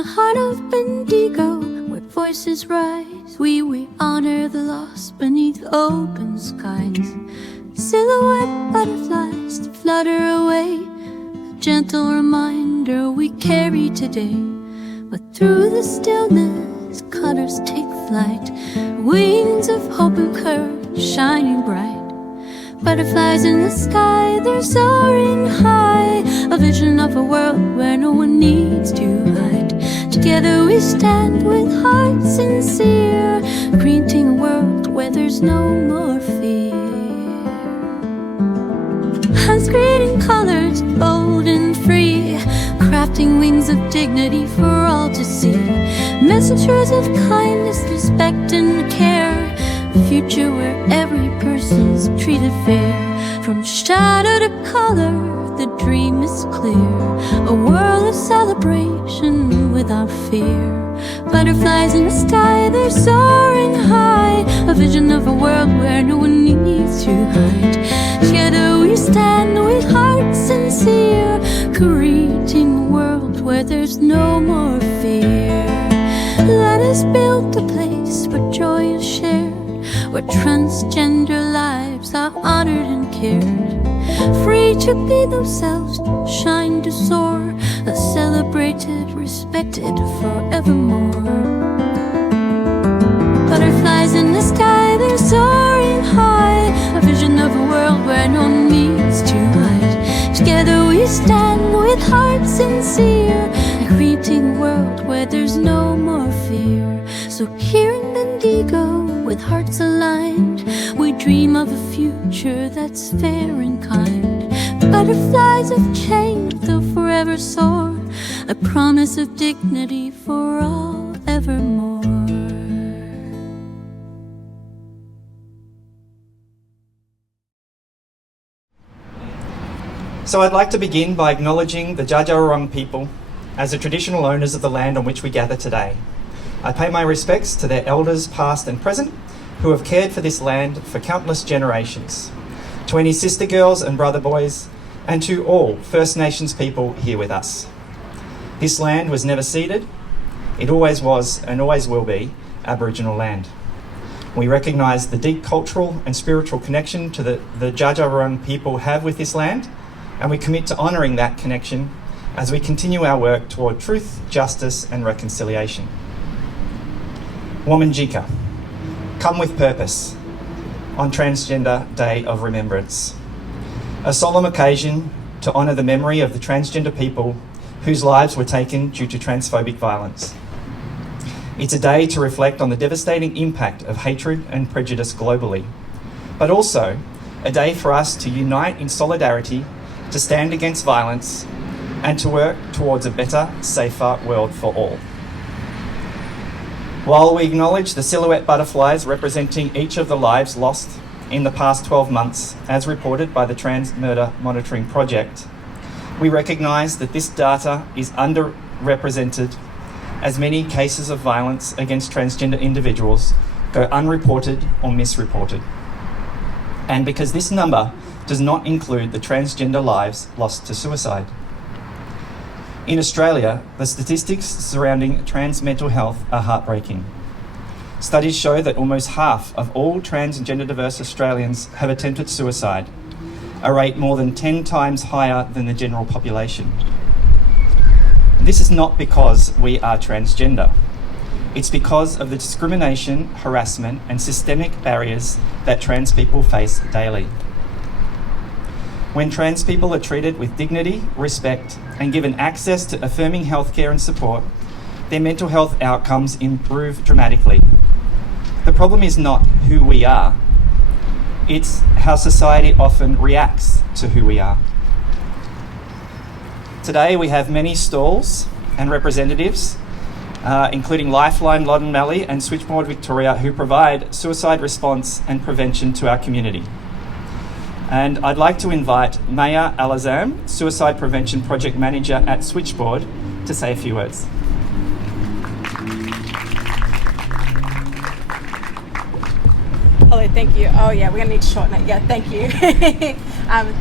the heart of Bendigo, where voices rise, we honor the lost beneath open skies. Silhouette butterflies to flutter away, a gentle reminder we carry today. But through the stillness, colors take flight, wings of hope and courage shining bright. Butterflies in the sky, they're soaring high, a vision of a world where no one needs to hide. Together we stand with hearts sincere, creating a world where there's no more fear. Hands creating colors, bold and free, crafting wings of dignity for all to see. Messengers of kindness, respect and care, a future where every person's treated fair. From shadow to color, the dream is clear, a world of celebration without fear. Butterflies in the sky, they're soaring high, a vision of a world where no one needs to hide. Together we stand with hearts sincere, creating a world where there's no more fear. Let us build a place where joy is shared, where transgender lives are honored and cared. Free to be themselves, shine to soar, celebrated, respected forevermore. Butterflies in the sky, they're soaring high, a vision of a world where no one needs to hide. Together we stand with hearts sincere, creating a world where there's no more fear. So here in Bendigo, with hearts aligned, we dream of a future that's fair and kind. Butterflies of change, they'll forever soar, a promise of dignity for all evermore. So I'd like to begin by acknowledging the Dja Dja Wurrung people as the traditional owners of the land on which we gather today. I pay my respects to their elders past and present who have cared for this land for countless generations, to any sister girls and brother boys, and to all First Nations people here with us. This land was never ceded. It always was and always will be Aboriginal land. We recognise the deep cultural and spiritual connection to the Dja Dja Wurrung people have with this land, and we commit to honouring that connection as we continue our work toward truth, justice and reconciliation. Womanjika, come with purpose on Transgender Day of Remembrance, a solemn occasion to honour the memory of the transgender people whose lives were taken due to transphobic violence. It's a day to reflect on the devastating impact of hatred and prejudice globally, but also a day for us to unite in solidarity, to stand against violence, and to work towards a better, safer world for all. While we acknowledge the silhouette butterflies representing each of the lives lost in the past 12 months, as reported by the Trans Murder Monitoring Project, we recognise that this data is underrepresented as many cases of violence against transgender individuals go unreported or misreported. And because this number does not include the transgender lives lost to suicide. In Australia, the statistics surrounding trans mental health are heartbreaking. Studies show that almost half of all trans and gender diverse Australians have attempted suicide, a rate more than 10 times higher than the general population. This is not because we are transgender. It's because of the discrimination, harassment, and systemic barriers that trans people face daily. When trans people are treated with dignity, respect, and given access to affirming healthcare and support, their mental health outcomes improve dramatically. The problem is not who we are, it's how society often reacts to who we are. Today we have many stalls and representatives, including Lifeline Loddon Mallee and Switchboard Victoria, who provide suicide response and prevention to our community. And I'd like to invite Maya Alazam, Suicide Prevention Project Manager at Switchboard, to say a few words. Hello, thank you. Oh yeah, we're going to need to shorten it. Yeah, thank you.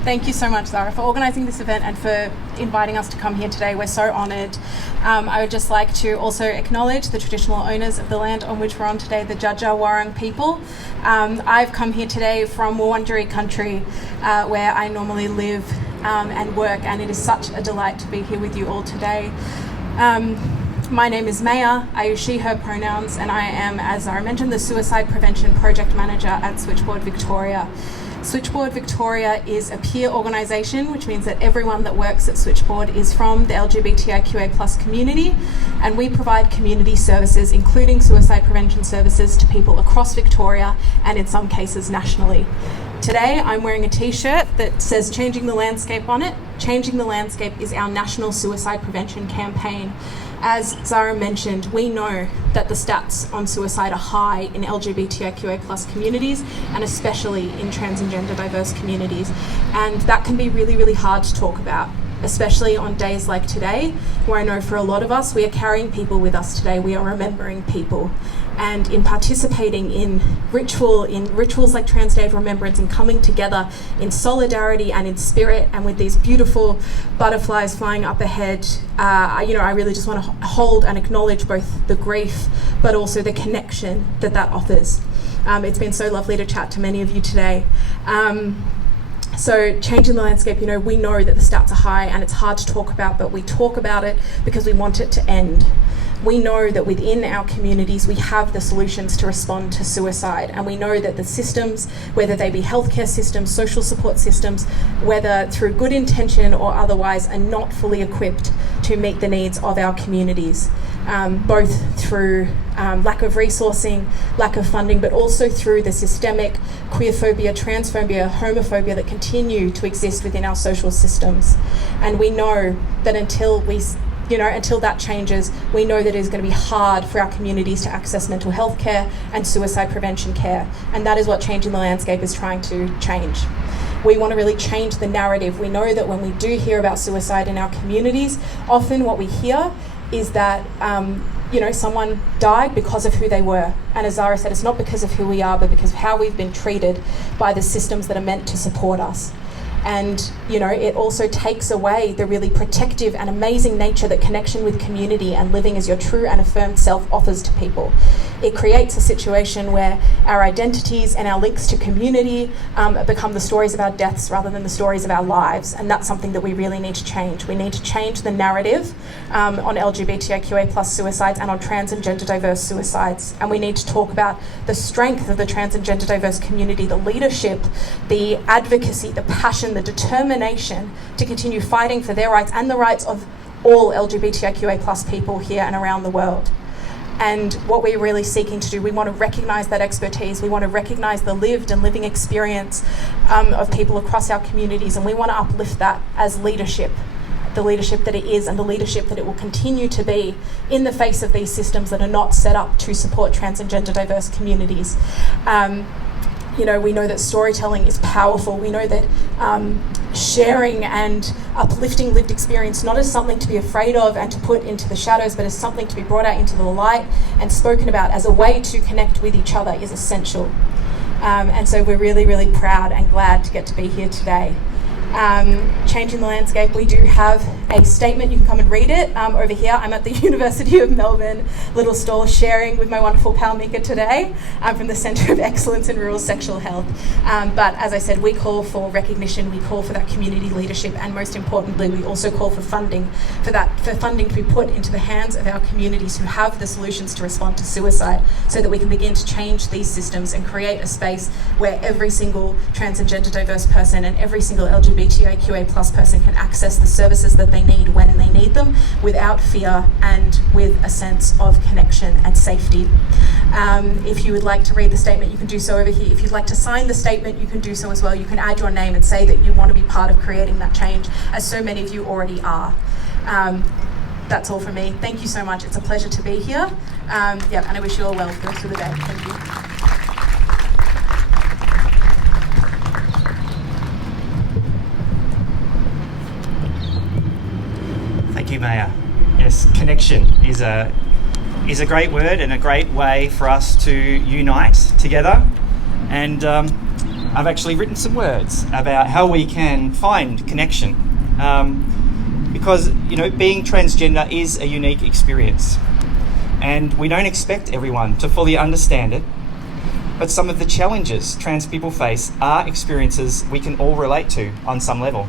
Thank you so much, Zara, for organising this event and for inviting us to come here today. We're so honoured. I would just like to also acknowledge the traditional owners of the land on which we're on today, the Dja Wurrung people. I've come here today from Wurundjeri country, where I normally live and work, and it is such a delight to be here with you all today. My name is Maya. I use she, her pronouns, and I am, as Zara mentioned, the Suicide Prevention Project Manager at Switchboard Victoria. Switchboard Victoria is a peer organisation, which means that everyone that works at Switchboard is from the LGBTIQA+ community, and we provide community services, including suicide prevention services, to people across Victoria and in some cases nationally. Today I'm wearing a t-shirt that says Changing the Landscape on it. Changing the Landscape is our national suicide prevention campaign. As Zara mentioned, we know that the stats on suicide are high in LGBTIQA+ communities, and especially in trans and gender diverse communities. And that can be really, really hard to talk about, especially on days like today, where I know for a lot of us, we are carrying people with us today. We are remembering people. And in participating in rituals like Trans Day of Remembrance, and coming together in solidarity and in spirit, and with these beautiful butterflies flying up ahead, I really just want to hold and acknowledge both the grief, but also the connection that offers. It's been so lovely to chat to many of you today. So Changing the Landscape, we know that the stats are high and it's hard to talk about, but we talk about it because we want it to end. We know that within our communities we have the solutions to respond to suicide, and we know that the systems, whether they be healthcare systems, social support systems, whether through good intention or otherwise, are not fully equipped to meet the needs of our communities, both through lack of resourcing, lack of funding, but also through the systemic queerphobia, transphobia, homophobia that continue to exist within our social systems. And we know that until that changes, we know that it is going to be hard for our communities to access mental health care and suicide prevention care. And that is what Changing the Landscape is trying to change. We want to really change the narrative. We know that when we do hear about suicide in our communities, often what we hear is that someone died because of who they were. And as Zara said, it's not because of who we are, but because of how we've been treated by the systems that are meant to support us. And, it also takes away the really protective and amazing nature that connection with community and living as your true and affirmed self offers to people. It creates a situation where our identities and our links to community become the stories of our deaths rather than the stories of our lives. And that's something that we really need to change. We need to change the narrative on LGBTIQA+ suicides and on trans and gender diverse suicides. And we need to talk about the strength of the trans and gender diverse community, the leadership, the advocacy, the passion, the determination to continue fighting for their rights and the rights of all LGBTIQA+ people here and around the world. And what we're really seeking to do, we want to recognise that expertise, we want to recognise the lived and living experience of people across our communities, and we want to uplift that as leadership, the leadership that it is and the leadership that it will continue to be in the face of these systems that are not set up to support trans and gender diverse communities. We know that storytelling is powerful. We know that sharing and uplifting lived experience, not as something to be afraid of and to put into the shadows, but as something to be brought out into the light and spoken about as a way to connect with each other, is essential. And so we're really, really proud and glad to get to be here today. Changing the Landscape, we do have a statement. You can come and read it over here. I'm at the University of Melbourne little stall sharing with my wonderful pal Mika today from the Centre of Excellence in Rural Sexual Health. But as I said, we call for recognition, we call for that community leadership, and most importantly, we also call for funding, for funding to be put into the hands of our communities who have the solutions to respond to suicide, so that we can begin to change these systems and create a space where every single trans and gender diverse person and every single LGBTIQA+ person can access the services that they need when they need them, without fear and with a sense of connection and safety. If you would like to read the statement, you can do so over here. If you'd like to sign the statement, you can do so as well. You can add your name and say that you want to be part of creating that change, as so many of you already are. That's all from me. Thank you so much. It's a pleasure to be here. And I wish you all well for the rest of the day. Thank you. Thank you, Maya. Yes, connection is a great word and a great way for us to unite together And I've actually written some words about how we can find connection. Because, being transgender is a unique experience. And we don't expect everyone to fully understand it. But some of the challenges trans people face are experiences we can all relate to on some level.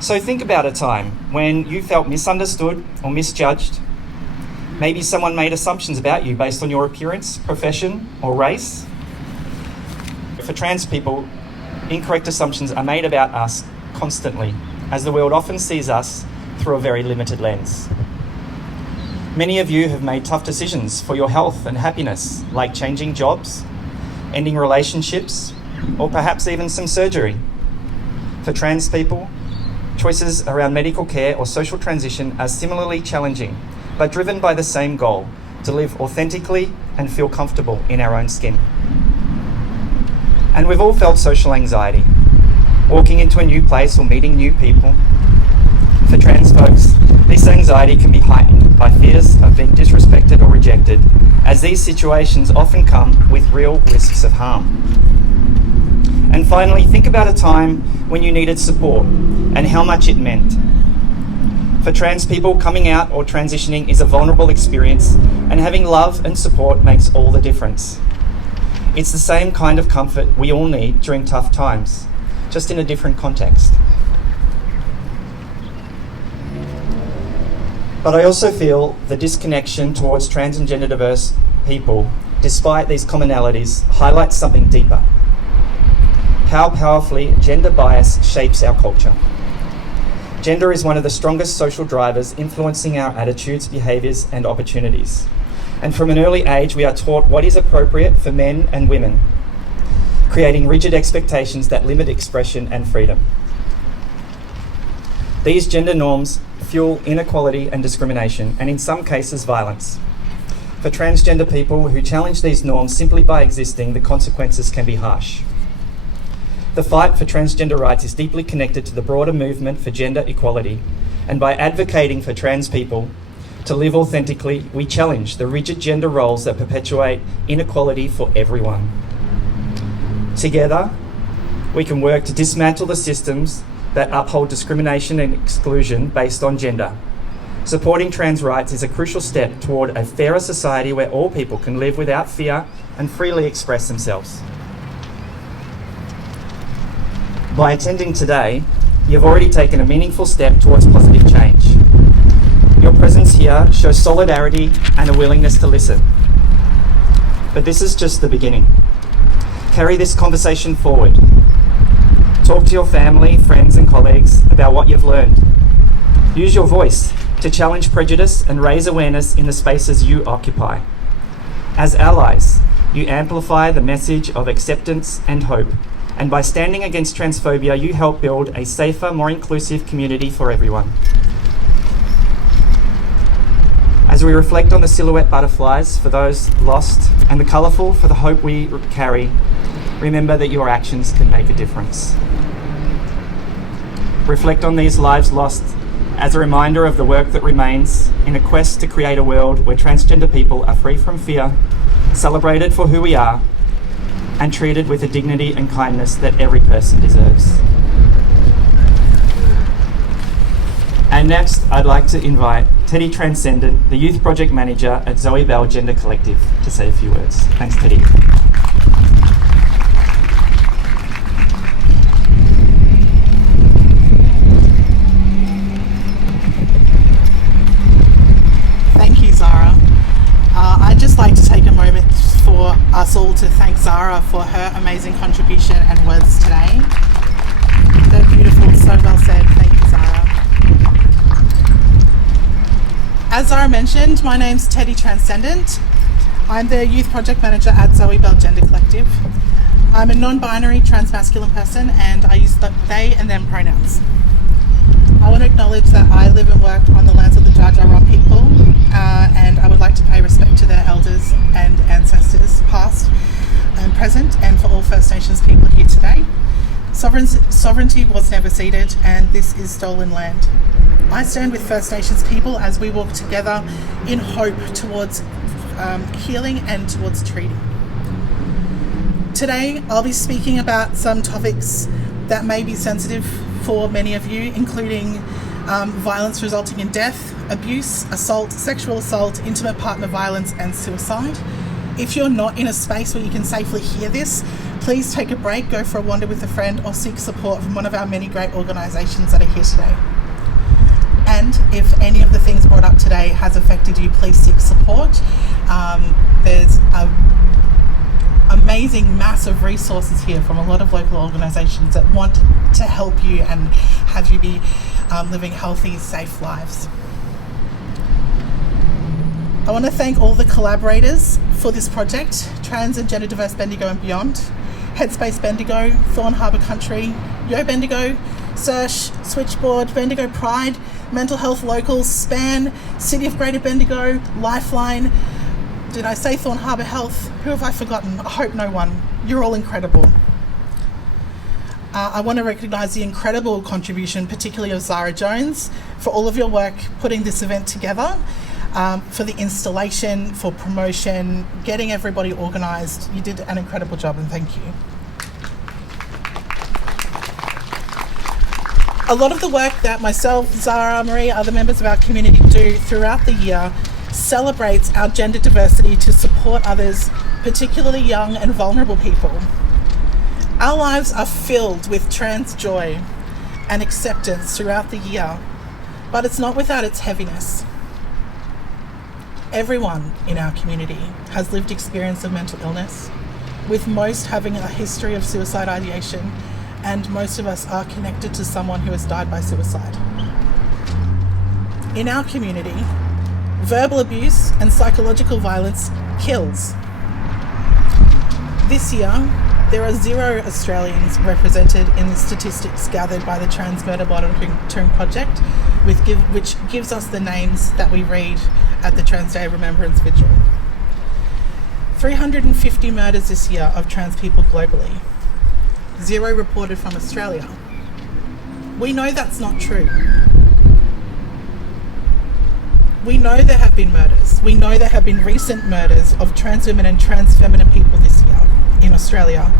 So think about a time when you felt misunderstood or misjudged. Maybe someone made assumptions about you based on your appearance, profession, or race. For trans people, incorrect assumptions are made about us constantly, as the world often sees us through a very limited lens. Many of you have made tough decisions for your health and happiness, like changing jobs, ending relationships, or perhaps even some surgery. For trans people, choices around medical care or social transition are similarly challenging, but driven by the same goal: to live authentically and feel comfortable in our own skin. And we've all felt social anxiety, walking into a new place or meeting new people. For trans folks, this anxiety can be heightened by fears of being disrespected or rejected, as these situations often come with real risks of harm. And finally, think about a time when you needed support and how much it meant. For trans people, coming out or transitioning is a vulnerable experience, and having love and support makes all the difference. It's the same kind of comfort we all need during tough times, just in a different context. But I also feel the disconnection towards trans and gender diverse people, despite these commonalities, highlights something deeper: how powerfully gender bias shapes our culture. Gender is one of the strongest social drivers influencing our attitudes, behaviours, and opportunities. And from an early age, we are taught what is appropriate for men and women, creating rigid expectations that limit expression and freedom. These gender norms fuel inequality and discrimination, and in some cases, violence. For transgender people who challenge these norms simply by existing, the consequences can be harsh. The fight for transgender rights is deeply connected to the broader movement for gender equality, and by advocating for trans people to live authentically, we challenge the rigid gender roles that perpetuate inequality for everyone. Together, we can work to dismantle the systems that uphold discrimination and exclusion based on gender. Supporting trans rights is a crucial step toward a fairer society where all people can live without fear and freely express themselves. By attending today, you've already taken a meaningful step towards positive change. Your presence here shows solidarity and a willingness to listen. But this is just the beginning. Carry this conversation forward. Talk to your family, friends, and colleagues about what you've learned. Use your voice to challenge prejudice and raise awareness in the spaces you occupy. As allies, you amplify the message of acceptance and hope, and by standing against transphobia, you help build a safer, more inclusive community for everyone. As we reflect on the silhouette butterflies for those lost and the colourful for the hope we carry, remember that your actions can make a difference. Reflect on these lives lost as a reminder of the work that remains in a quest to create a world where transgender people are free from fear, celebrated for who we are, and treated with the dignity and kindness that every person deserves. And next, I'd like to invite Teddy Transcendent, the Youth Project Manager at Zoe Belle Gender Collective, to say a few words. Thanks, Teddy. Thank you, Zara. I'd just like to take a moment for us all to thank Zara for her amazing contribution and words today. They're beautiful, so well said. Thank you, Zara. As Zara mentioned, my name's Teddy Transcendent. I'm the Youth Project Manager at Zoe Belle Gender Collective. I'm a non-binary transmasculine person and I use they and them pronouns. I want to acknowledge that I live and work on the lands of the Dja Dja Wurrung people, and I would like to pay respect to their elders and ancestors, past and present, and for all First Nations people here today. Sovereignty was never ceded, and this is stolen land. I stand with First Nations people as we walk together in hope towards healing and towards treaty. Today, I'll be speaking about some topics that may be sensitive for many of you, including violence resulting in death, abuse, assault, sexual assault, intimate partner violence, and suicide. If you're not in a space where you can safely hear this, please take a break, go for a wander with a friend, or seek support from one of our many great organisations that are here today. And if any of the things brought up today has affected you, please seek support. There's amazing, massive resources here from a lot of local organisations that want to help you and have you be living healthy, safe lives. I want to thank all the collaborators for this project: Trans and Gender Diverse Bendigo and Beyond, Headspace Bendigo, Thorne Harbour Country, Yo Bendigo, Search, Switchboard, Bendigo Pride, Mental Health Locals, SPAN, City of Greater Bendigo, Lifeline. Did I say Thorne Harbour Health? Who have I forgotten? I hope no one. You're all incredible. I want to recognise the incredible contribution, particularly of Zara Jones, for all of your work putting this event together, for the installation, for promotion, getting everybody organised. You did an incredible job, and thank you. A lot of the work that myself, Zara, Marie, other members of our community do throughout the year celebrates our gender diversity to support others, particularly young and vulnerable people. Our lives are filled with trans joy and acceptance throughout the year, but it's not without its heaviness. Everyone in our community has lived experience of mental illness, with most having a history of suicide ideation, and most of us are connected to someone who has died by suicide. In our community, verbal abuse and psychological violence kills. This year, there are 0 Australians represented in the statistics gathered by the Trans Murder Monitoring Project, which gives us the names that we read at the Trans Day of Remembrance vigil. 350 murders this year of trans people globally. 0 reported from Australia. We know that's not true. We know there have been murders. We know there have been recent murders of trans women and trans feminine people this year in Australia.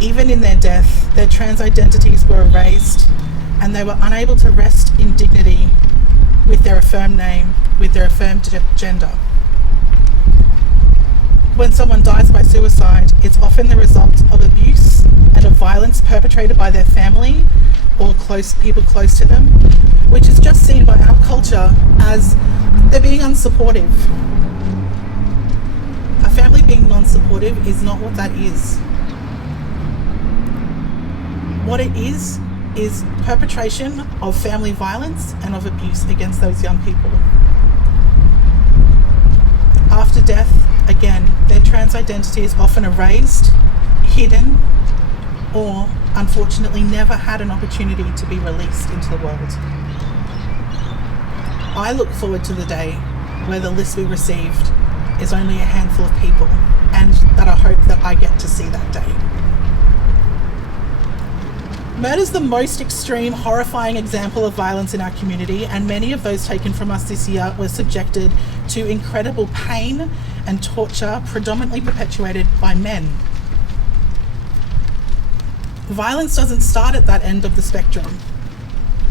Even in their death, their trans identities were erased and they were unable to rest in dignity with their affirmed name, with their affirmed gender. When someone dies by suicide, it's often the result of abuse and of violence perpetrated by their family or people close to them, which is just seen by our culture as they're being unsupportive. A family being non-supportive is not what that is. What it is perpetration of family violence and of abuse against those young people. After death, again, their trans identity is often erased, hidden, or unfortunately never had an opportunity to be released into the world. I look forward to the day where the list we received is only a handful of people, and that I hope that I get to see that day. Murder's the most extreme, horrifying example of violence in our community, and many of those taken from us this year were subjected to incredible pain and torture, predominantly perpetuated by men. Violence doesn't start at that end of the spectrum,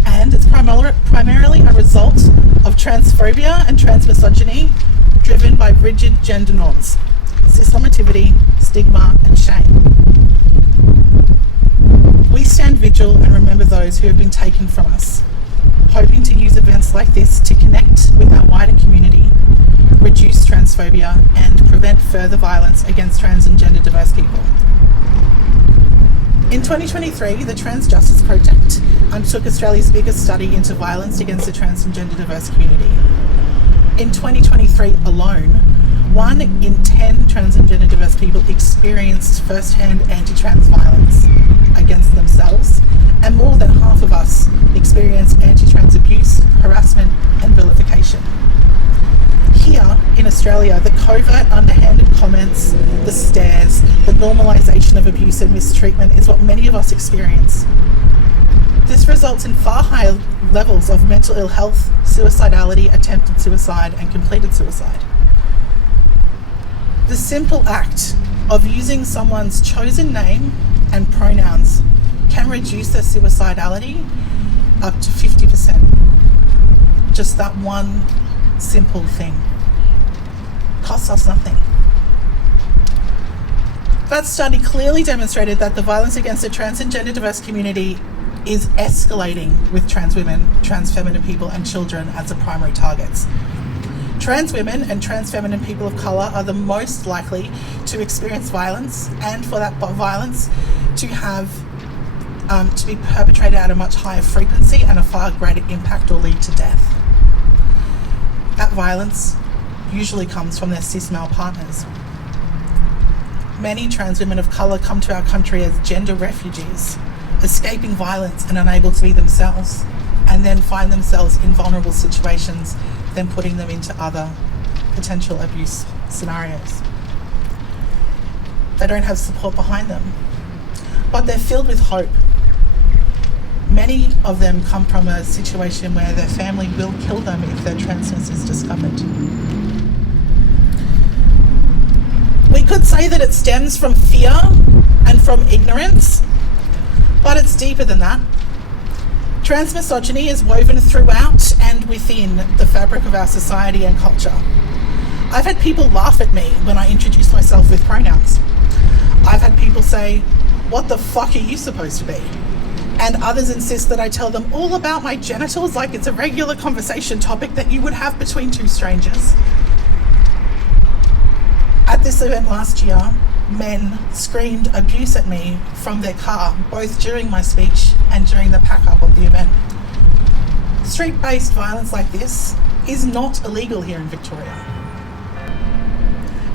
and it's primarily a result of transphobia and transmisogyny driven by rigid gender norms, cisnormativity, stigma, and shame. We stand vigil and remember those who have been taken from us, hoping to use events like this to connect with our wider community, reduce transphobia, and prevent further violence against trans and gender diverse people. In 2023, the Trans Justice Project undertook Australia's biggest study into violence against the trans and gender diverse community. In 2023 alone, 1 in 10 trans and gender diverse people experienced first-hand anti-trans violence against themselves, and more than half of us experienced anti-trans abuse, harassment, and vilification. Here in Australia, the covert, underhanded comments, the stares, the normalisation of abuse and mistreatment is what many of us experience. This results in far higher levels of mental ill health, suicidality, attempted suicide, and completed suicide. The simple act of using someone's chosen name and pronouns can reduce their suicidality up to 50%. Just that one simple thing. Costs us nothing. That study clearly demonstrated that the violence against the trans and gender diverse community is escalating with trans women, trans feminine people and children as the primary targets. Trans women and trans feminine people of colour are the most likely to experience violence, and for that violence to have to be perpetrated at a much higher frequency and a far greater impact or lead to death. That violence usually comes from their cis male partners. Many trans women of colour come to our country as gender refugees, escaping violence and unable to be themselves, and then find themselves in vulnerable situations, then putting them into other potential abuse scenarios. They don't have support behind them, but they're filled with hope. Many of them come from a situation where their family will kill them if their transness is discovered. We could say that it stems from fear and from ignorance, but it's deeper than that. Trans misogyny is woven throughout and within the fabric of our society and culture. I've had people laugh at me when I introduce myself with pronouns. I've had people say, "What the fuck are you supposed to be?" And others insist that I tell them all about my genitals like it's a regular conversation topic that you would have between two strangers. At this event last year, men screamed abuse at me from their car, both during my speech and during the pack-up of the event. Street-based violence like this is not illegal here in Victoria.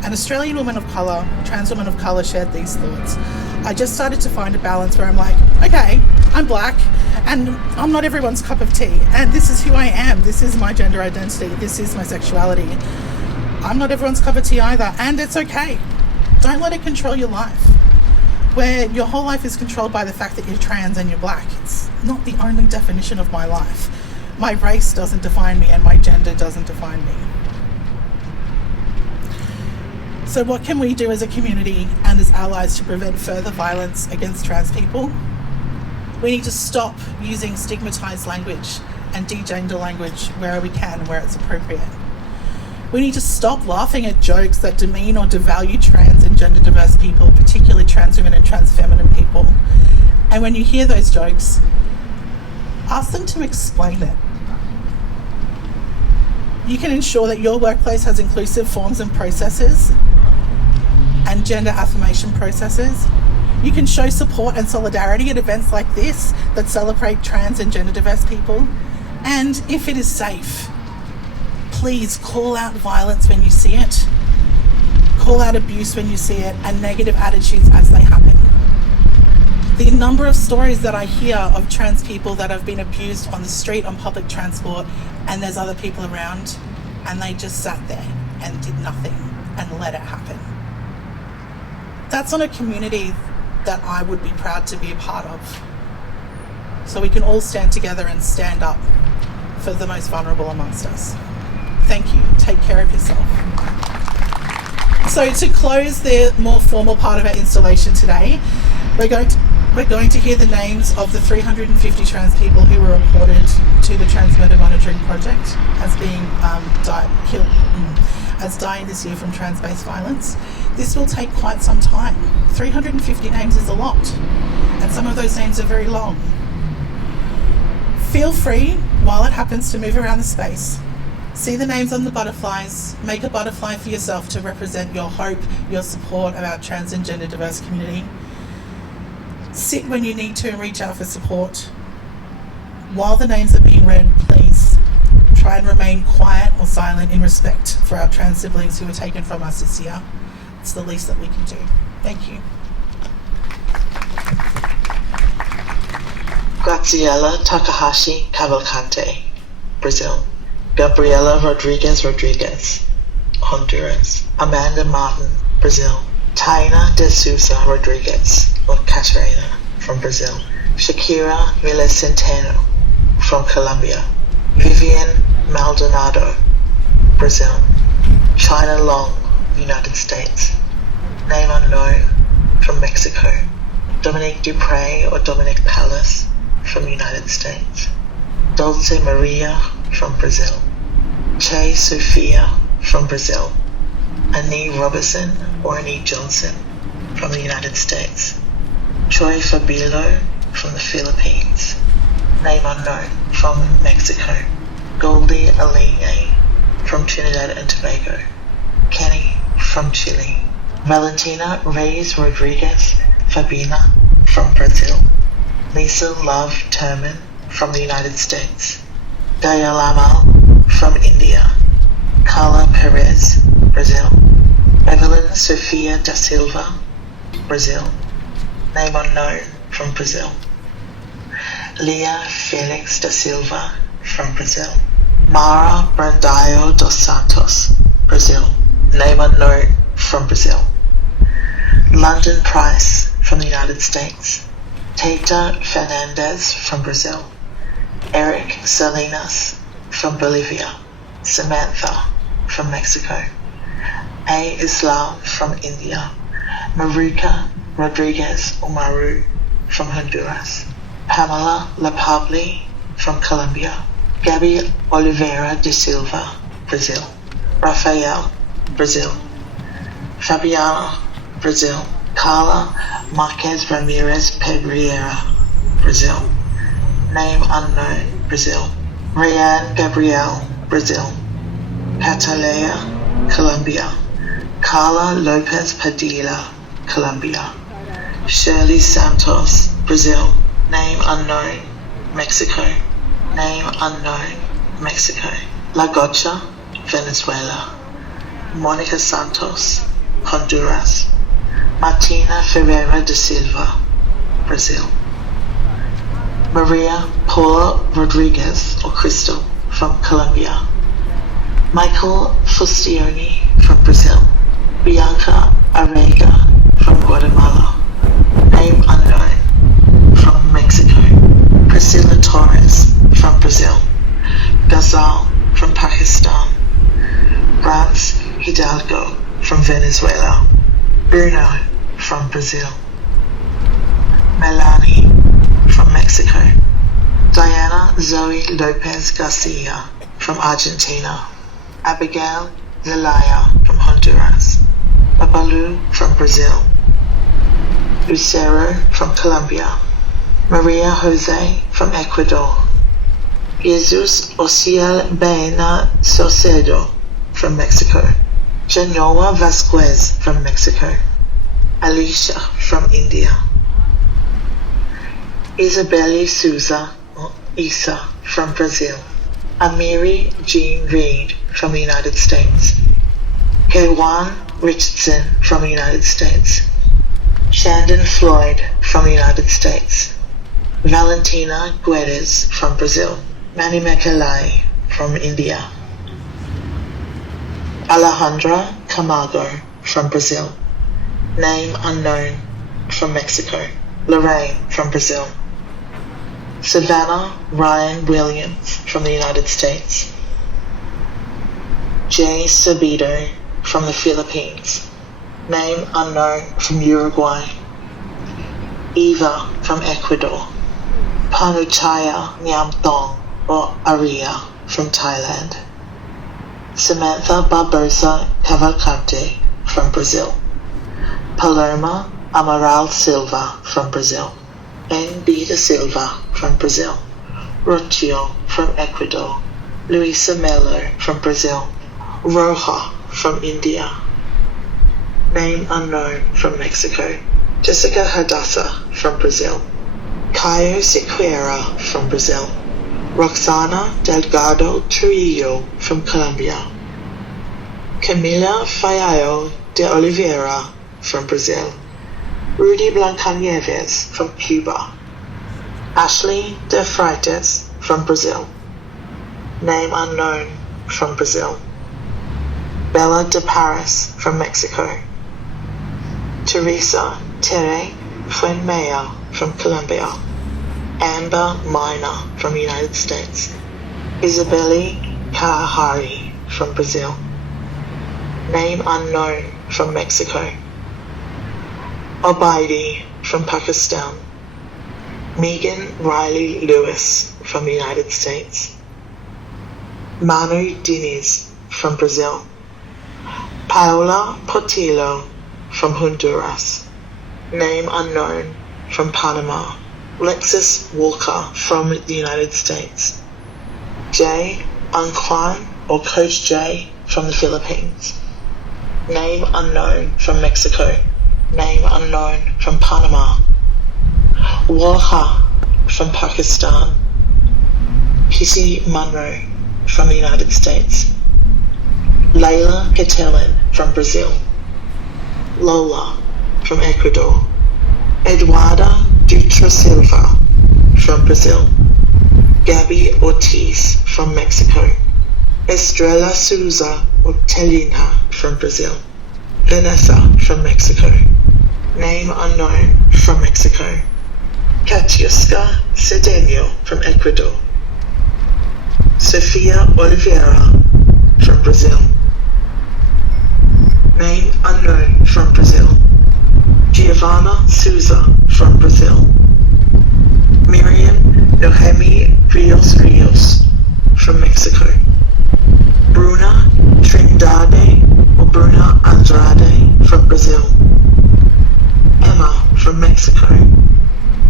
An Australian woman of colour, trans woman of colour, shared these thoughts. I just started to find a balance where I'm like, okay, I'm black and I'm not everyone's cup of tea, and this is who I am, this is my gender identity, this is my sexuality. I'm not everyone's cup of tea either, and it's okay. Don't let it control your life, where your whole life is controlled by the fact that you're trans and you're black. It's not the only definition of my life. My race doesn't define me and my gender doesn't define me. So what can we do as a community and as allies to prevent further violence against trans people? We need to stop using stigmatised language and de-gender language where we can, where it's appropriate. We need to stop laughing at jokes that demean or devalue trans and gender diverse people, particularly trans women and trans feminine people. And when you hear those jokes, ask them to explain it. You can ensure that your workplace has inclusive forms and processes and gender affirmation processes. You can show support and solidarity at events like this that celebrate trans and gender diverse people. And if it is safe, please call out violence when you see it, call out abuse when you see it, and negative attitudes as they happen. The number of stories that I hear of trans people that have been abused on the street, on public transport, and there's other people around, and they just sat there and did nothing and let it happen. That's not a community that I would be proud to be a part of. So we can all stand together and stand up for the most vulnerable amongst us. Thank you. Take care of yourself. So to close the more formal part of our installation today, we're going to hear the names of the 350 trans people who were reported to the Trans Murder Monitoring Project as being dying this year from trans-based violence. This will take quite some time. 350 names is a lot, and some of those names are very long. Feel free, while it happens, to move around the space. See the names on the butterflies, make a butterfly for yourself to represent your hope, your support of our trans and gender diverse community. Sit when you need to and reach out for support. While the names are being read, please try and remain quiet or silent in respect for our trans siblings who were taken from us this year. It's the least that we can do. Thank you. Graciela Takahashi Cavalcante, Brazil. Gabriela Rodriguez, Honduras. Amanda Martin, Brazil. Taina de Souza Rodriguez, North Catarina, from Brazil. Shakira Miles Centeno, from Colombia. Vivian Maldonado, Brazil. China Long, United States. name unknown, from Mexico. Dominic Dupre or Dominic Palace, from the United States. Dulce Maria, from Brazil. Che Sofia, from Brazil. Annie Robertson or Annie Johnson, from the United States. Troy Fabilo, from the Philippines. Name unknown, from Mexico. Goldie Aline, from Trinidad and Tobago. Kenny, from Chile. Valentina Reyes Rodriguez Fabina, from Brazil. Lisa Love Turman, from the United States. Daya Lamal, from India. Carla Perez, Brazil. Evelyn Sofia da Silva, Brazil. Name unknown, from Brazil. Leah Felix da Silva, from Brazil. Mara Brandaio dos Santos, Brazil. Name unknown, from Brazil. London Price, from the United States. Tata Fernandez, from Brazil. Eric Salinas, from Bolivia. Samantha, from Mexico. A. Islam, from India. Maruka Rodriguez Umaru, from Honduras. Pamela Lapabli, from Colombia. Gabby Oliveira de Silva, Brazil. Rafael, Brazil. Fabiana, Brazil. Carla Marquez Ramirez Pedriera, Brazil. Name unknown, Brazil. Rayanne Gabrielle, Brazil. Catalea, Colombia. Carla Lopez Padilla, Colombia. Shirley Santos, Brazil. Name unknown, Mexico. Name unknown, Mexico. La Gocha, Venezuela. Monica Santos, Honduras. Martina Ferreira de Silva, Brazil. Maria Paula Rodriguez or Crystal, from Colombia. Michael Fustioni, from Brazil. Bianca Arega, from Guatemala. Name unknown, from Mexico. Priscilla Torres, from Brazil. Ghazal, from Pakistan. Brans Hidalgo, from Venezuela. Bruno, from Brazil. Melanie, from Mexico. Diana Zoe Lopez Garcia, from Argentina. Abigail Zelaya, from Honduras. Babalu, from Brazil. Lucero, from Colombia. Maria Jose, from Ecuador. Jesus Ociel Baena Saucedo, from Mexico. Genoa Vasquez, from Mexico. Alicia, from India. Isabelle Souza, or Isa, from Brazil. Amiri Jean Reed, from the United States. Kaywan Richardson, from the United States. Shandon Floyd, from the United States. Valentina Guedes, from Brazil. Manny Mekalai, from India. Alejandra Camargo, from Brazil. Name unknown, from Mexico. Lorraine, from Brazil. Savannah Ryan Williams, from the United States. Jay Sabido, from the Philippines. Name unknown, from Uruguay. Eva, from Ecuador. Panuchaya Nyamthong, or Aria, from Thailand. Samantha Barbosa Cavalcante, from Brazil. Paloma Amaral Silva, from Brazil. N.B. da Silva, from Brazil. Rocio, from Ecuador. Luisa Melo, from Brazil. Roja, from India. Name unknown, from Mexico. Jessica Hadassah, from Brazil. Caio Sequeira, from Brazil. Roxana Delgado Trujillo, from Colombia. Camila Fayao de Oliveira, from Brazil. Rudy Blancanieves, from Cuba. Ashley de Freitas, from Brazil. Name unknown, from Brazil. Bella de Paris, from Mexico. Teresa Tere Fuenmea, from Colombia. Amber Minor, from the United States. Isabelle Kahari, from Brazil. Name unknown, from Mexico. Obaidi from Pakistan. Megan Riley Lewis from the United States. Manu Diniz from Brazil. Paola Portillo from Honduras. Name unknown from Panama. Lexus Walker from the United States. Jay Anquan or Coach J from the Philippines. Name unknown from Mexico. Name unknown from Panama. Waha from Pakistan. Kissy Munro from the United States. Layla Catalan from Brazil. Lola from Ecuador. Eduarda Dutra Silva from Brazil. Gabby Ortiz from Mexico. Estrella Souza Ortelina from Brazil. Vanessa from Mexico. Name unknown from Mexico. Katiuska Cedeno from Ecuador. Sofia Oliveira from Brazil. Name unknown from Brazil. Giovanna Souza from Brazil. Miriam Nohemi Rios from Mexico. Bruna Trindade or Bruna Andrade from Brazil. Emma from Mexico.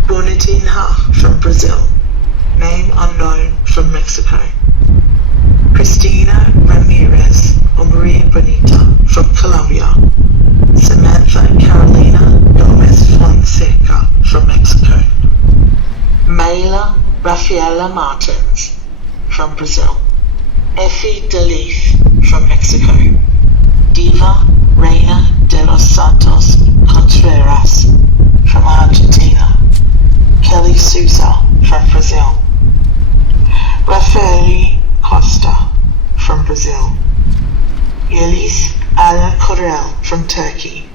Bonitinha from Brazil. Name unknown from Mexico. Cristina Ramirez or Maria Bonita from Colombia. Samantha Carolina Gomez Fonseca from Mexico. Mayla Rafaela Martins from Brazil. Effie Delith from Mexico. Diva Reina de los Santos Contreras from Argentina. Kelly Sousa from Brazil. Rafaeli Costa from Brazil. Yelis Ala Correll from Turkey.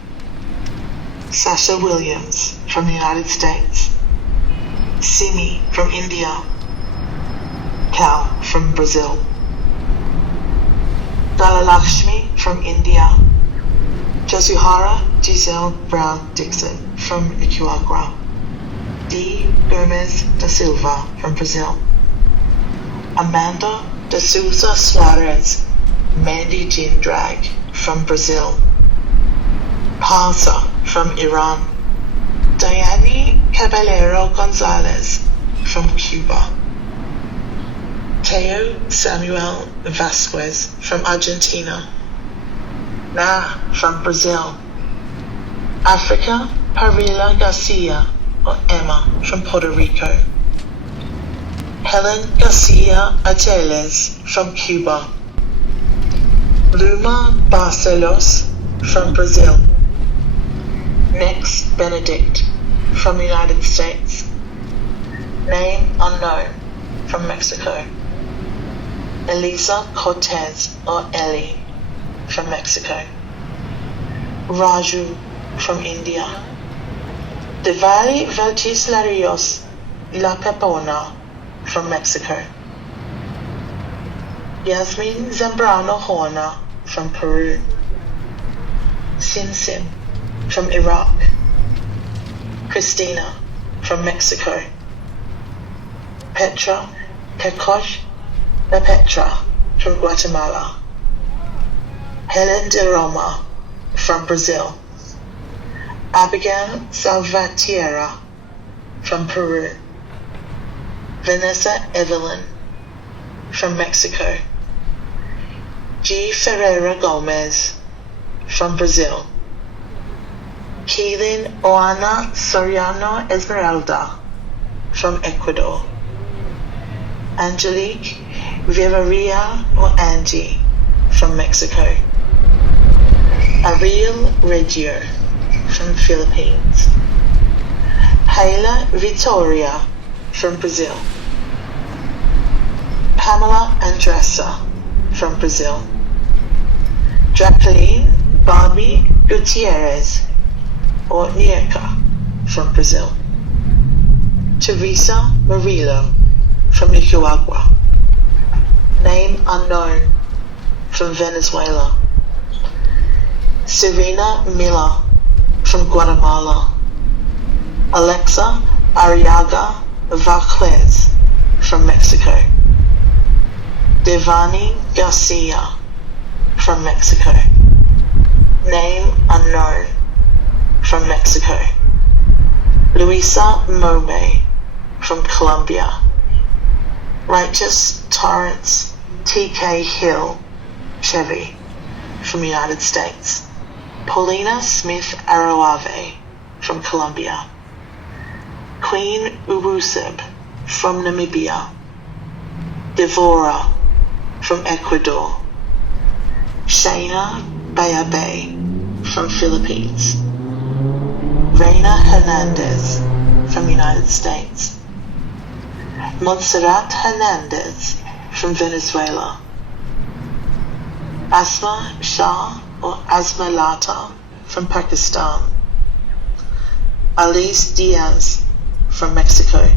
Sasha Williams from the United States. Simi from India. Cal from Brazil. Dalalakshmi from India. Josuhara Giselle Brown Dixon from Nicaragua. D. Gomez da Silva from Brazil. Amanda de Souza Suarez Mandy Jean Drag from Brazil. Parsa from Iran. Diane Caballero Gonzalez from Cuba. Teo Samuel Vasquez from Argentina. Na from Brazil. Africa Parila Garcia or Emma from Puerto Rico. Helen Garcia Acheles from Cuba. Luma Barcelos from Brazil. Nex Benedict from the United States. Name unknown from Mexico. Elisa Cortez or Ellie from Mexico. Raju from India. Devali Valtis Larios La Capona from Mexico. Yasmin Zambrano Horna from Peru. Sim Sim from Iraq. Christina from Mexico. Petra Kekosh La Petra from Guatemala. Helen de Roma from Brazil. Abigail Salvatierra from Peru. Vanessa Evelyn from Mexico. G. Ferreira Gomez from Brazil. Keelan Oana Soriano Esmeralda from Ecuador. Angelique Vivaria or Angie from Mexico. Ariel Reggio from the Philippines. Hayla Vitoria from Brazil. Pamela Andressa from Brazil. Jacqueline Barbie Gutierrez or Nierka from Brazil. Teresa Murillo from Nicaragua. Name unknown from Venezuela. Serena Miller from Guatemala. Alexa Arriaga Vázquez from Mexico. Devani Garcia from Mexico. Name unknown from Mexico. Luisa Mome from Colombia. Righteous Torrance TK Hill Chevy from United States. Paulina Smith Arawave from Colombia. Queen Urusib from Namibia. Devora from Ecuador. Shayna Bayabe from Philippines. Reina Hernandez from United States. Montserrat Hernandez from Venezuela. Asma Shah or Asma Lata from Pakistan. Alice Diaz from Mexico.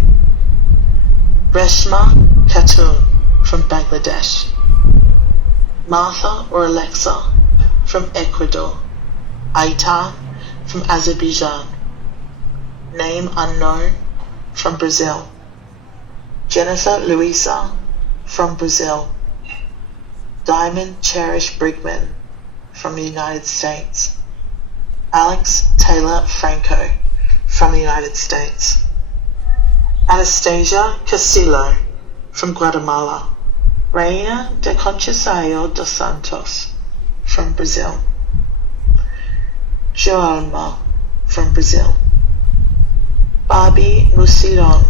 Reshma Khatun from Bangladesh. Martha or Alexa from Ecuador. Aitan from Azerbaijan. Name unknown from Brazil. Jennifer Luisa from Brazil. Diamond Cherish Brigman from the United States. Alex Taylor Franco from the United States. Anastasia Castillo from Guatemala. Reina de Concesayo dos Santos from Brazil. Joalma from Brazil. Bobby Musilon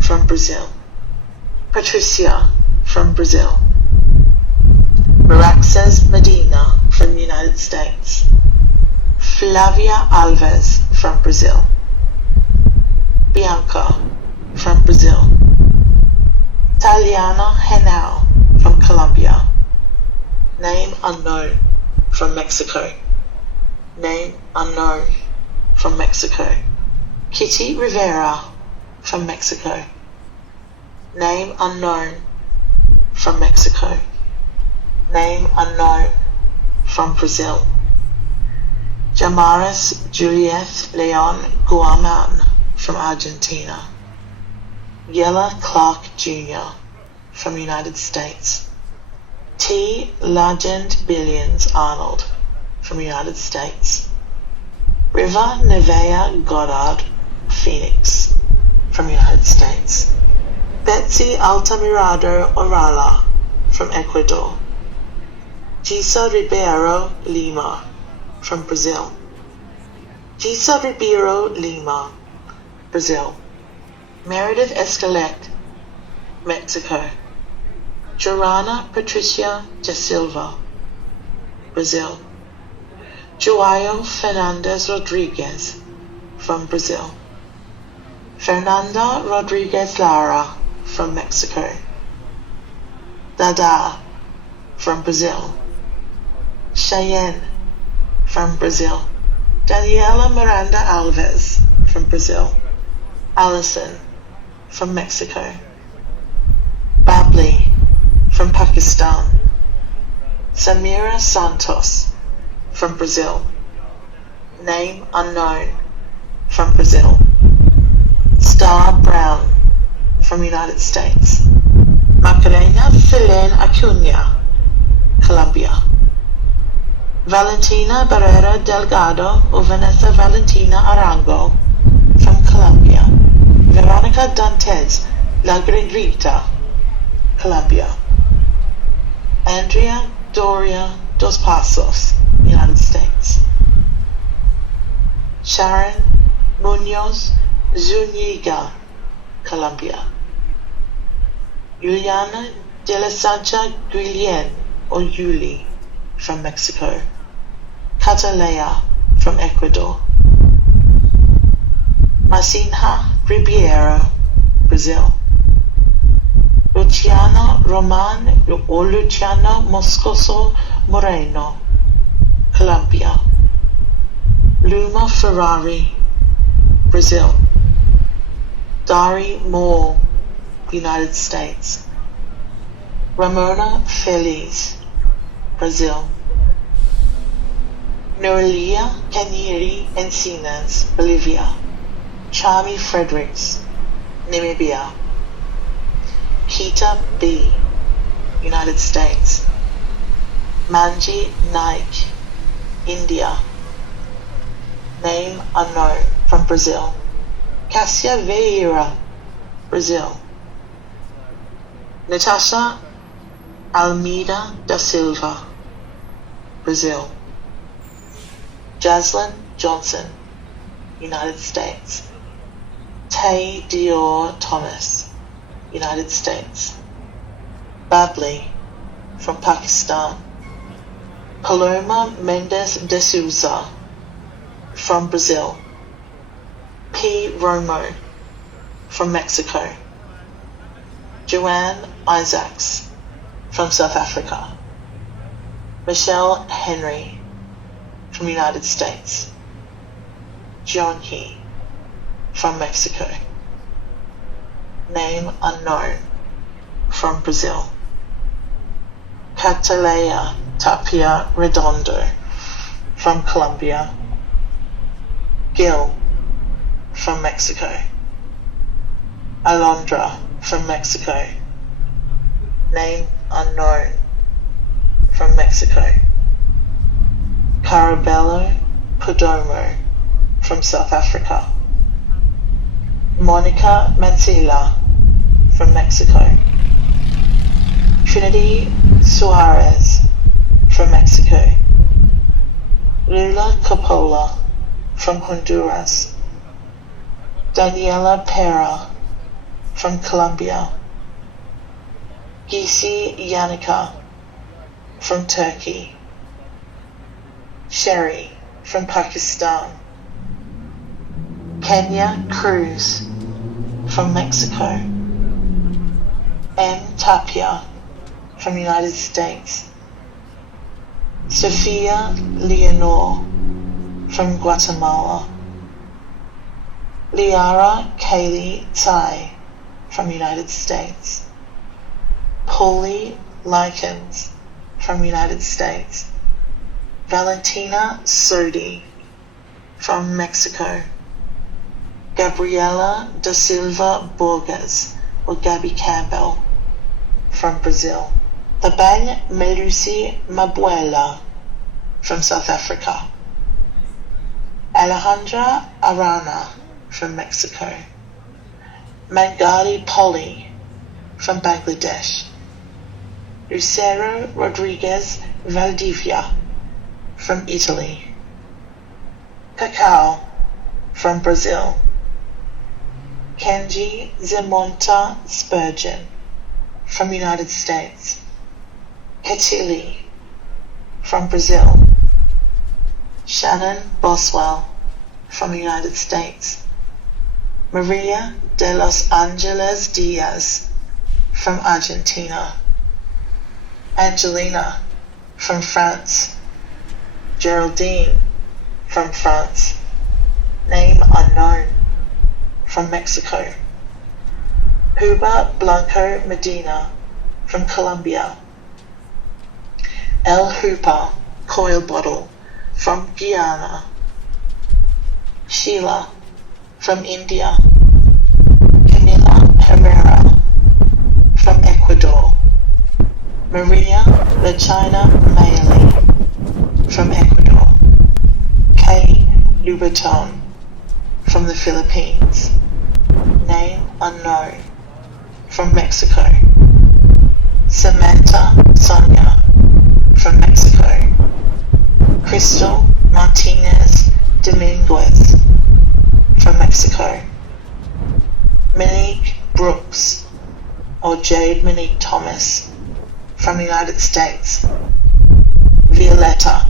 from Brazil. Patricia from Brazil. Maraxes Medina from the United States. Flavia Alves from Brazil. Bianca from Brazil. Taliana Henao from Colombia. Name unknown from Mexico. Name unknown from Mexico. Kitty Rivera from Mexico. Name unknown from Mexico. Name unknown from Brazil. Jamaris Juliet Leon Guaman from Argentina. Yella Clark Jr. from United States. T. Legend Billions Arnold from United States. River Nevea Goddard Phoenix from United States. Betsy Altamirado Orala from Ecuador. Gisa Ribeiro Lima from Brazil. Gisa Ribeiro Lima, Brazil. Meredith Escalette, Mexico. Joanna Patricia de Silva, Brazil. Joao Fernandez Rodriguez from Brazil. Fernanda Rodriguez Lara from Mexico. Dada from Brazil. Cheyenne from Brazil. Daniela Miranda Alves from Brazil. Allison from Mexico. Babli from Pakistan. Samira Santos from Brazil. Name unknown from Brazil. Star Brown from United States. Macarena Filén Acuna, Colombia. Valentina Barrera Delgado or Vanessa Valentina Arango from Colombia. Veronica Dantes La Gregrita, Colombia. Andrea Doria Dos Passos, United States. Sharon Munoz Zuniga, Colombia. Juliana de la Sancha Guillen or Yuli from Mexico. Catalea from Ecuador. Masinha Ribeiro, Brazil. Luciano Roman or Luciano Moscoso Moreno, Colombia. Luma Ferrari, Brazil. Dari Moore, United States. Ramona Feliz, Brazil. Noelia Kanyeri Encinas, Bolivia. Chami Fredericks, Namibia. Kita B, United States. Manji Naik, India. Name unknown, from Brazil. Cassia Vieira, Brazil. Natasha Almeida da Silva, Brazil. Jaslyn Johnson, United States. Tay Dior Thomas, United States. Babli, from Pakistan. Paloma Mendes de Souza, from Brazil. P. Romo, from Mexico. Joanne Isaacs, from South Africa. Michelle Henry, from United States. John He, from Mexico. Name unknown, from Brazil. Catalea Tapia Redondo, from Colombia. Gil, from Mexico. Alondra, from Mexico. Name unknown, from Mexico. Carabello Podomo, from South Africa. Monica Mancilla, from Mexico. Trinity Suarez, from Mexico. Lula Coppola, from Honduras. Daniela Pera, from Colombia. Gisi Yanika, from Turkey. Sherry, from Pakistan. Kenya Cruz, from Mexico. M. Tapia, from United States. Sophia Leonore, from Guatemala. Liara Kaylee Tsai, from United States. Paulie Likens, from United States. Valentina Sodi, from Mexico. Gabriela da Silva Borges, or Gabby Campbell, from Brazil. Tabang Melusi Mabuela, from South Africa. Alejandra Arana, from Mexico. Mangali Polly, from Bangladesh. Lucero Rodriguez Valdivia, from Italy. Cacao, from Brazil. Kenji Zemonta Spurgeon, from United States. Katili, from Brazil. Shannon Boswell, from United States. Maria de Los Angeles Diaz, from Argentina. Angelina, from France. Geraldine, from France. Name unknown, from Mexico. Huba Blanco Medina, from Colombia. El Hooper Coil Bottle, from Guyana. Sheila, from India. Camila Herrera, from Ecuador. Maria Lachina Mailey, from Ecuador. Kay Louboutin, from the Philippines. Name unknown, from Mexico. Samantha Sonia, from Mexico. Crystal Martinez Dominguez, from Mexico. Monique Brooks, or Jade Monique Thomas, from the United States. Violetta,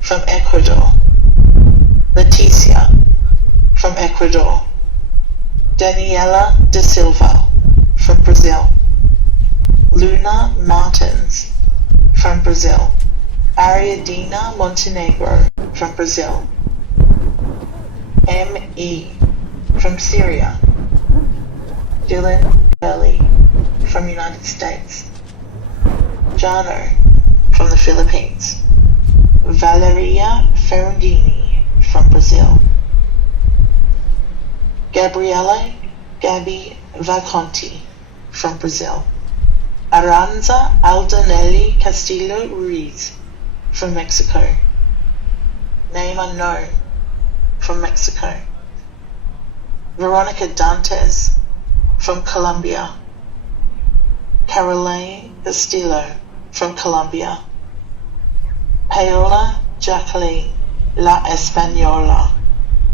from Ecuador. Leticia, from Ecuador. Daniela da Silva, from Brazil. Luna Martins, from Brazil. Ariadina Montenegro, from Brazil. M.E., from Syria. Dylan Burley, from United States. Jano, from the Philippines. Valeria Ferrandini from Brazil. Gabriele Gabi Valconti from Brazil. Aranza Aldanelli Castillo Ruiz from Mexico. Name unknown from Mexico. Veronica Dantes from Colombia. Caroline Castillo from Colombia. Paola Jacqueline La Española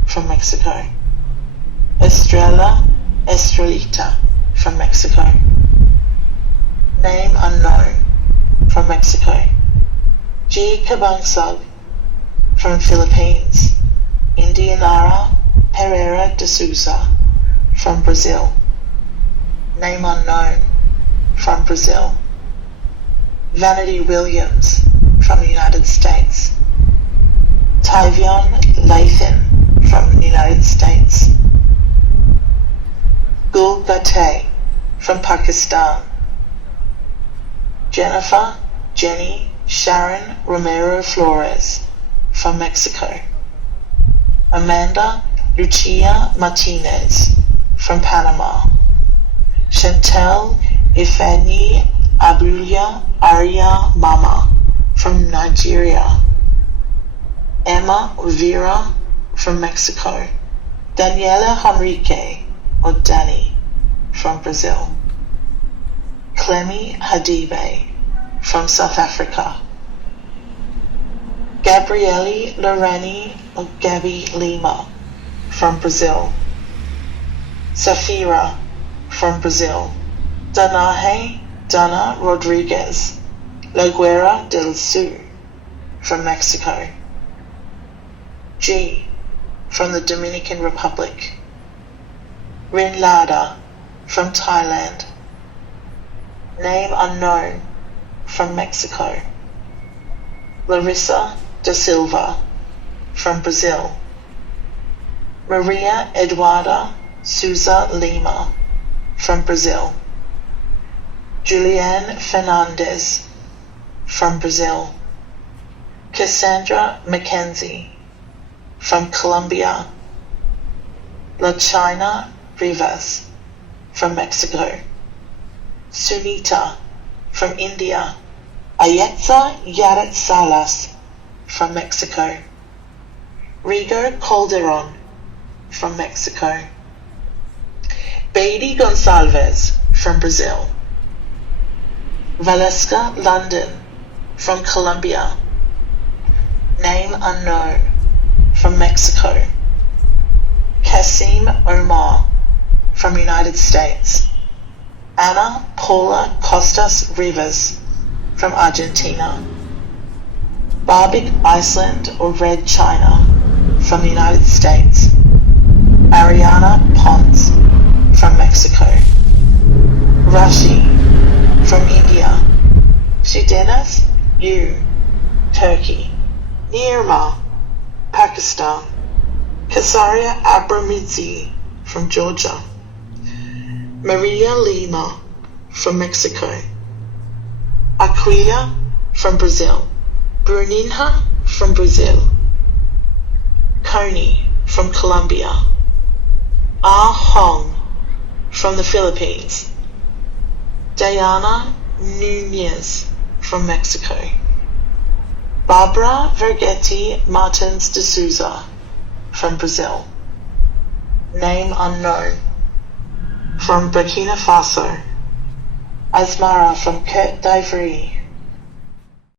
from Mexico. Estrella Estrelita from Mexico. Name unknown from Mexico. G. Kabangsag from Philippines. Indianara Pereira de Souza from Brazil. Name unknown from Brazil. Vanity Williams from the United States. Tyvion Lathan from the United States. Gul Gatay from Pakistan. Jennifer Jenny Sharon Romero Flores from Mexico. Amanda Lucia Martinez from Panama. Chantel Ifeni Abulia Arya Mama from Nigeria. Emma Vera from Mexico. Daniela Henrique or Danny from Brazil. Clemi Hadibe from South Africa. Gabriele Lorani or Gabby Lima from Brazil. Safira from Brazil. Danahe Dana Rodriguez Laguera del Sur from Mexico. G from the Dominican Republic. Rin Lada from Thailand. Name unknown from Mexico. Larissa da Silva from Brazil. Maria Eduarda Souza Lima from Brazil. Julianne Fernandez from Brazil. Cassandra Mackenzie from Colombia. La China Rivas from Mexico. Sunita from India. Ayetza Yaret Salas from Mexico. Rigo Calderon from Mexico. Beatty Gonçalves from Brazil. Valeska London from Colombia. Name unknown from Mexico. Kasim Omar from United States. Ana Paula Costas Rivas from Argentina. Barbik Iceland or Red China from the United States. Ariana Pons from Mexico. Rashi from India. Shidenas Yu, Turkey. Nirma, Pakistan. Kasaria Abramidze from Georgia. Maria Lima from Mexico. Aquila from Brazil. Bruninha from Brazil. Coney from Colombia. Ah Hong from the Philippines. Diana Nunez from Mexico. Barbara Vergetti Martins de Souza from Brazil. Name unknown from Burkina Faso. Asmara from Côte d'Ivoire